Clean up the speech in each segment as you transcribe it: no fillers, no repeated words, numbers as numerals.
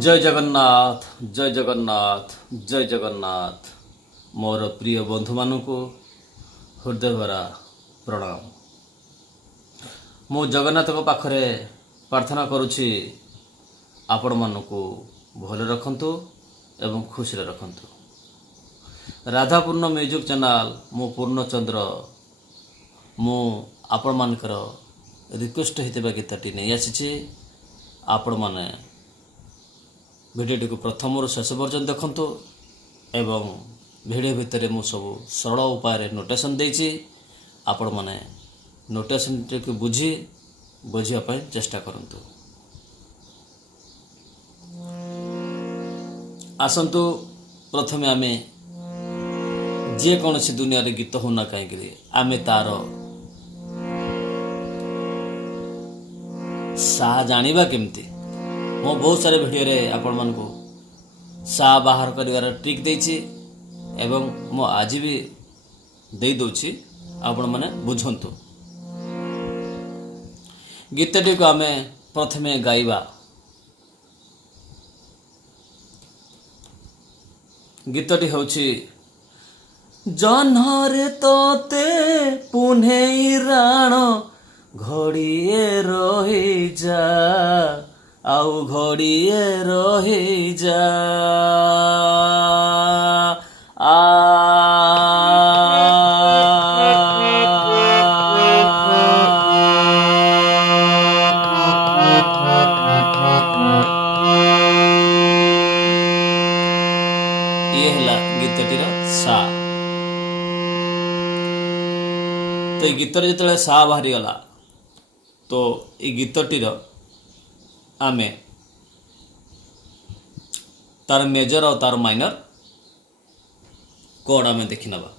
जय जगन्नाथ जय जगन्नाथ जय जगन्नाथ। मोर प्रिय बंधु मानक हृदय भरा प्रणाम। मु जगन्नाथ पाखरे प्रार्थना करुछि आपण मानकु भले रखंतु एवं खुशी रखंतु। राधापूर्ण म्यूजिक चैनल मु पूर्णचंद्र मु आपण मानकर रिक्वेस्ट होता गीतटी नहीं आसी। आपण माने भिडियोटी को प्रथम शेष पर्यटन देखंतु एवं भिडियो भितर मु सब सरल उपाय नोटेशन देछि। आपण माने नोटेशन को बुझिया चेष्टा करंतु। आसंतु प्रथमे आमे जे कौन सी दुनिया रे गीत होना कहीं आमे तार सा जानिबा केमती। मो बहुत सारे भिडियो रे आपण मन को सा बाहर करिवार ट्रिक देछि एवं मो आज भी दे दोछि। आपण माने बुझंतु। गीतटी को आमे प्रथमे गाइबा। गीतटी होछि जन्हरे तोते पुन्हेई राण घड़िए रही जा आउ घड़िए रही जा ये हला गीतटीर सा। तो ये गीतर जिते सा बाहरी गला तो ये गीतटीर आमे तार मेजर और तार माइनर कोड आमे देखि नबा।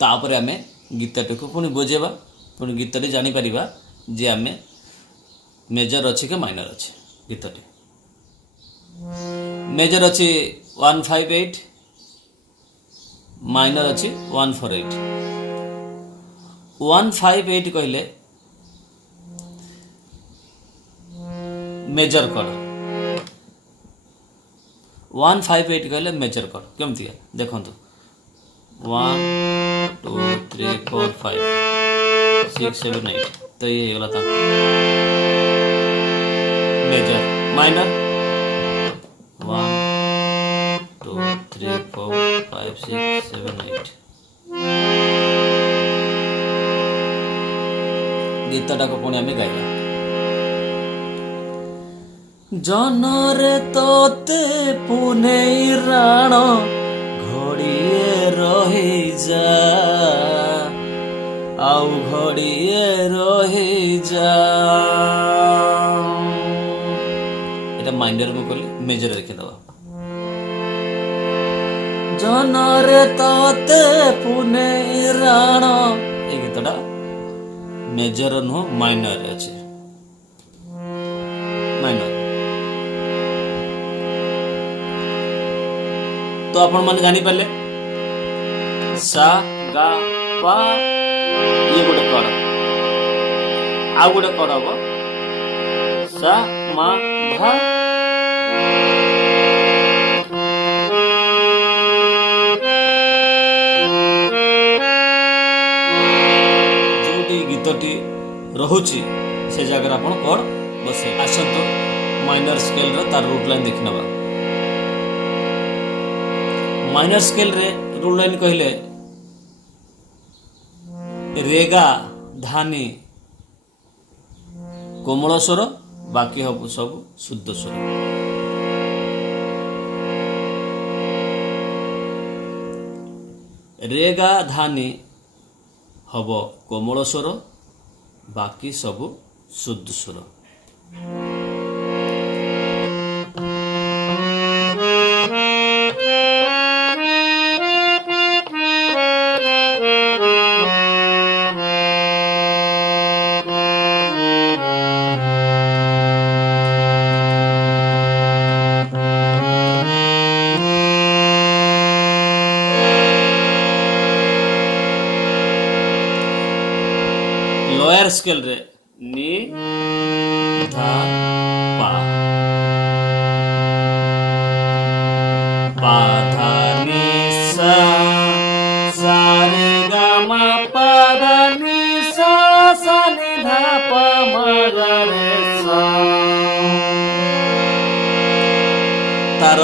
तापर आमे गीतटी को पुणी बुझेबा। पुणी गीतटी जानी परिबा जे आमे मेजर अछि के माइनर अछि। गीतटी मेजर अछि 158 माइनर अछि 148। 158 कहले मेजर कॉर्ड। 158 कहले मेजर कॉर्ड केमती है देखंतु 1 2 3 4 5 6 7 8। तो ये होला था मेजर। माइनर 1 2 3 4 5 6 7 8। गीतटा को पुणी आमे गाइबा। जनरे तोते पुन्हेई राण घड़िए रही जा आउ घड़िए रही जा। एटा माइनर में कहली मेजर लिखि दबा। जनरे तोते पुन्हेई राण ए गीतटा मेजर नुह माइनर अछि। माइनर तो आपण माने जानी पाले सा गा पा ये गोटे कड़ आ गोटे कड़ हम सा मा धा जोटी गीतटी रहुची से जगह आपण कड़ बसे। आसंतु माइनर स्केल रो तार रूट लाइन देखि नबा। माइनर स्केल रे रूल लाइन कहले रेगा धानी कोमल स्वर बाकी हब सब शुद्ध स्वर। रेगा धानी हब कोमल स्वर बाकी सब शुद्ध स्वर। लोअर स्केल रे নি ধা পা পা ধা নি সা সা রে গা মা পা ধা নি সা সা নি ধা পা মা গা রে সা। তার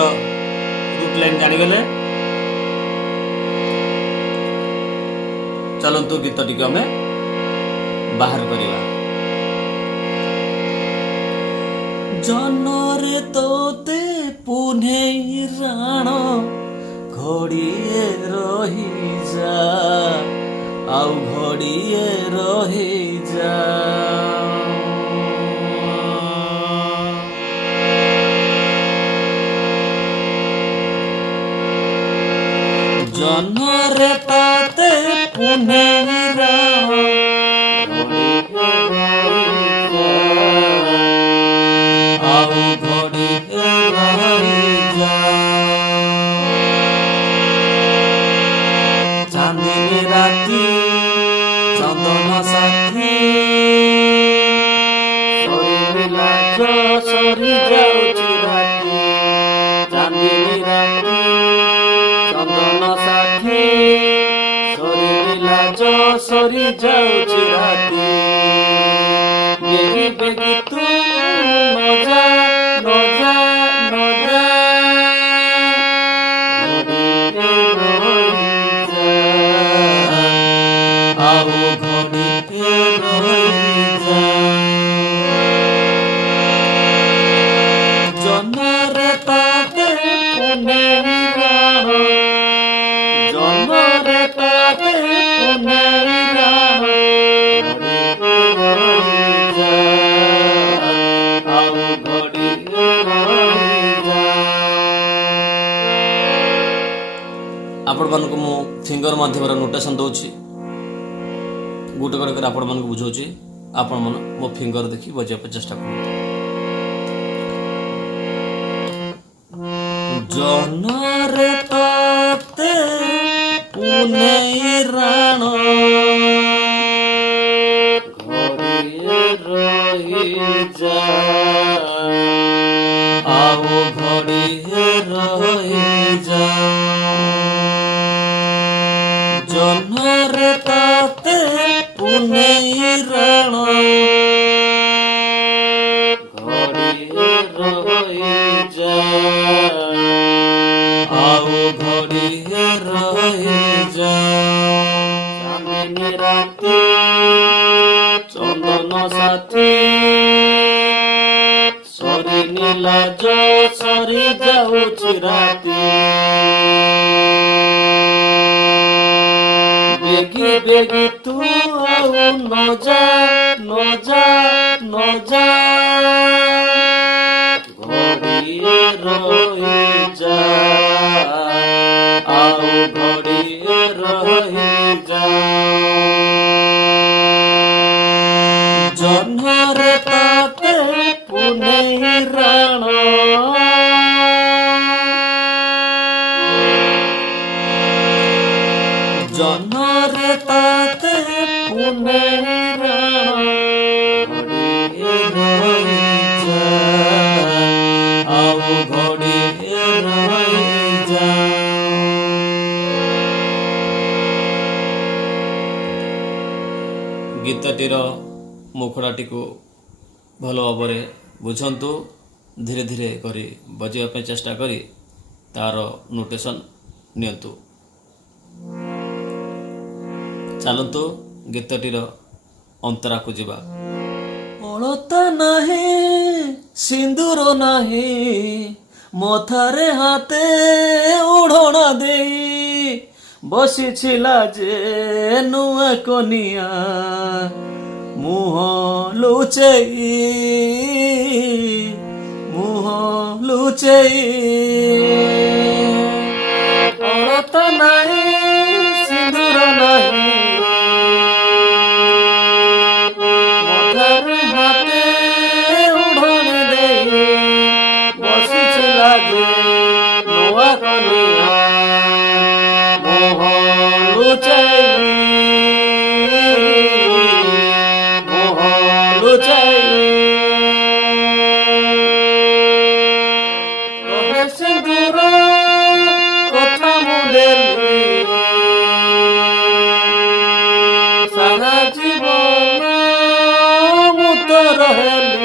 রুট লাইন জানিগলে চলন্তু গীতটিকে ଆମେ ବାହାର କରିବା। ଜହ୍ନରେ ତୋତେ ପୁନେଇ ରାଣ ଘଡ଼ିଏ ରହିଯା ଆଉ ଘଡ଼ିଏ ରହିଯା। ଜହ୍ନରେ ତୋତେ ପୁନେଇ ରାଣ ଆଉ ଘଡ଼ିଏ ରହିଯା। ଚାନ୍ଦିନୀ ରାତି ଚନ୍ଦନ ସାଥୀ ସରିଲା ସରି ଯାଉଛି ରାତି। ଚାନ୍ଦିନୀ ରାତି ଚନ୍ଦନ ସାଥୀ ସରିଲା ସରି ଯାଉଛି ରାତି। ବେଗି ବେଗି ତୁ ନଜା ନଜା ନଜା ଘଡ଼ିଏ ରହିଯା ଆଉ ଘଡ଼ିଏ ରହିଯା। ଜହ୍ନରେ ତୋତେ ପୁନେଇ ରାଣ ଜହ୍ନରେ ତୋତେ ପୁନେଇ ରାଣ ଘଡ଼ିଏ ରହିଯା ଆଉ ଘଡ଼ିଏ ରହିଯା। ଆପଣମାନଙ୍କୁ ମୁଁ ଫିଙ୍ଗର ମାଧ୍ୟମରେ ନୋଟେସନ୍ ଦେଉଛି, ଗୋଟେ ଗୋଟେ କରି ଆପଣମାନଙ୍କୁ ବୁଝାଉଛି। ଆପଣମାନେ ମୋ ଫିଙ୍ଗର ଦେଖି ବଜାଇବା ପାଇଁ ଚେଷ୍ଟା କରନ୍ତୁ। ଜହ୍ନରେ ତୋତେ ପୁନେଇ ରାଣ ଘଡ଼ିଏ ରହିଯା ଆଉ ଘଡ଼ିଏ ରହିଯା। ଜହ୍ନରେ ତୋତେ ପୁନେଇ ରାଣ ଘଡ଼ିଏ ରହିଯା ଆଉ ଘଡ଼ିଏ ରହିଯା। ଚାନ୍ଦିନୀ ରାତି ଚନ୍ଦନ ସାଥୀ ସରିଲା ସରି ଯାଉଛି ରାତି। ବେଗି ବେଗି ତୁ ଆଉ ନଜା ନଜା ନଜା ଘଡ଼ିଏ ରହିଯା ଆଉ ଘଡ଼ିଏ ରହିଯା। ଜହ୍ନରେ ତୋତେ ପୁନେଇ ରାଣ ଜହ୍ନରେ ତୋତେ ପୁନେଇ ରାଣ ଘଡ଼ିଏ ରହିଯା ଆଉ ଘଡ଼ିଏ ରହିଯା। ଗୀତଟିର ମୁଖଡ଼ାଟିକୁ ଭଲ ଭାବରେ ବୁଝନ୍ତୁ, ଧୀରେ ଧୀରେ କରି ବଜାଇବା ପାଇଁ ଚେଷ୍ଟା କରି ତାର ନୋଟେସନ୍ ନିଅନ୍ତୁ। ଚାଲନ୍ତୁ ଗୀତଟିର ଅନ୍ତରାକୁ ଯିବା। ଅଳତା ନାହିଁ ସିନ୍ଦୁର ନାହିଁ ମଥାରେ ହାତେ ଓଢ଼ଣା ଦେଇ ବସିଥିଲା ଯେ ନୂଆ କନିଆ ମୁହଁ ଲୁଚେଇ ଅଳତା ନାହିଁ ସିନ୍ଦୁର ନାହିଁ ମଥାରେ ହାତେ ଓଢ଼ଣା ଦେଇ ବସିଥିଲା ଯେ ନୂଆ କନିଆ ମୁହଁ ଲୁଚେଇ ଲୁଚାଇ କହେ ସିନ୍ଦୁର କଥା ମୁଁ ଦେଲି ସାରା ଜୀବନ ମୁଁ ତ ରହିଲି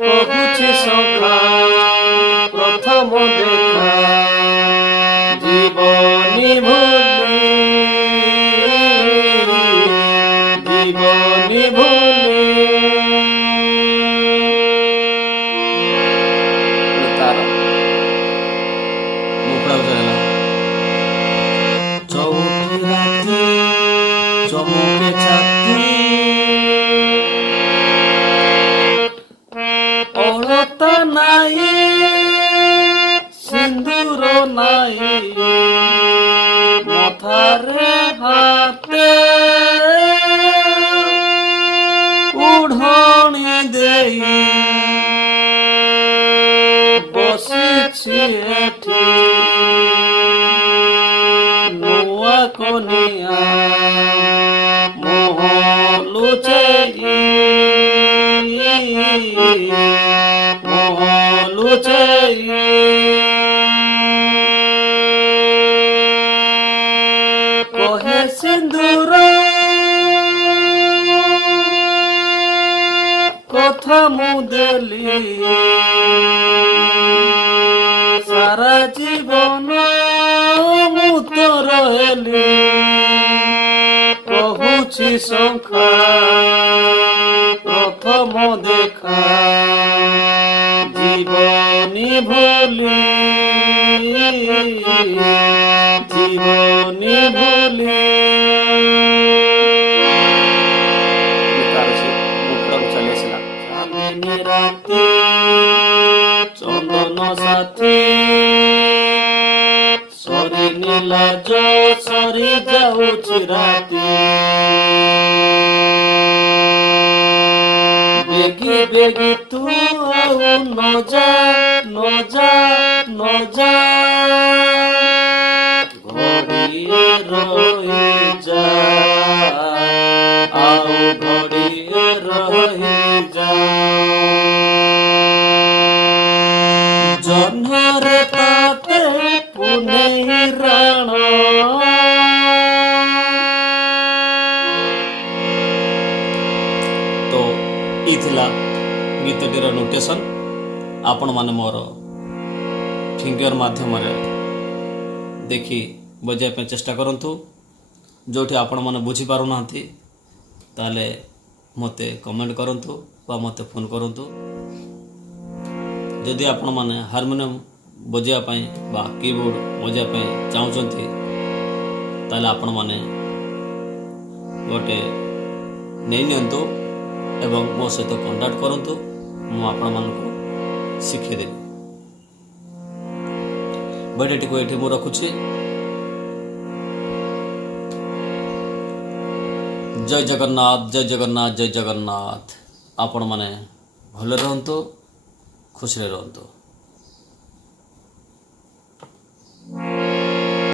କହୁଛି ସଖା ପ୍ରଥମ ଦେଖା জীবনী ভুলি জীবনী ভুলি তার মুখড়া বুঝাইলা চৌকি রাতি চমকে ছাতি অলতা নাই সিন্দুর নাই মাথারে হাতে উড়নি দেই বসিছি এঠি নুয়া কনিয়া মোহ লুচাই মোহ লুচাই কহে সিন্দুর কথা মু দেলি সারা জীবন মু তো রহিলি কহুছি সংখ্যা প্রথম দেখা জীবনী ভুলি জীবনী ভুলি চাঁদিনী রাতে চন্দন সাথী সরি নীলাজ সরি যাଉଛି রাতে বেগি বেগি তু ଆଉ নজা নজা নজা ঘড়িয়ে রহি যা ଆଉ ঘড়িয়ে রহি যা জহ্নরে তাতে পুনেই রাণ তো ଇ ଥିଲା ଗୀତଟିର ନୋଟେସନ୍ ଆପଣମାନେ ମୋର ଫିଙ୍ଗର ମାଧ୍ୟମରେ ଦେଖି ବଜାଇବା ପାଇଁ ଚେଷ୍ଟା କରନ୍ତୁ ଯେଉଁଠି ଆପଣମାନେ ବୁଝିପାରୁନାହାନ୍ତି ତାହେଲେ ମୋତେ କମେଣ୍ଟ କରନ୍ତୁ ବା ମୋତେ ଫୋନ୍ କରନ୍ତୁ ଯଦି ଆପଣମାନେ ହାରମୋନିୟମ୍ ବଜାଇବା ପାଇଁ ବା କିବୋର୍ଡ଼ ବଜାଇବା ପାଇଁ ଚାହୁଁଛନ୍ତି ତାହେଲେ ଆପଣମାନେ ଗୋଟେ ନେଇ ନିଅନ୍ତୁ ଏବଂ ମୋ ସହିତ କଣ୍ଟାକ୍ଟ କରନ୍ତୁ ମୁଁ ଆପଣମାନଙ୍କୁ ଶିଖେଇଦେବି ଭିଡ଼ିଓଟିକୁ ଏଠି ମୁଁ ରଖୁଛି ଜୟ ଜଗନ୍ନାଥ ଜୟ ଜଗନ୍ନାଥ ଜୟ ଜଗନ୍ନାଥ ଆପଣମାନେ ଭଲରେ ରୁହନ୍ତୁ ଖୁସିରେ ରୁହନ୍ତୁ।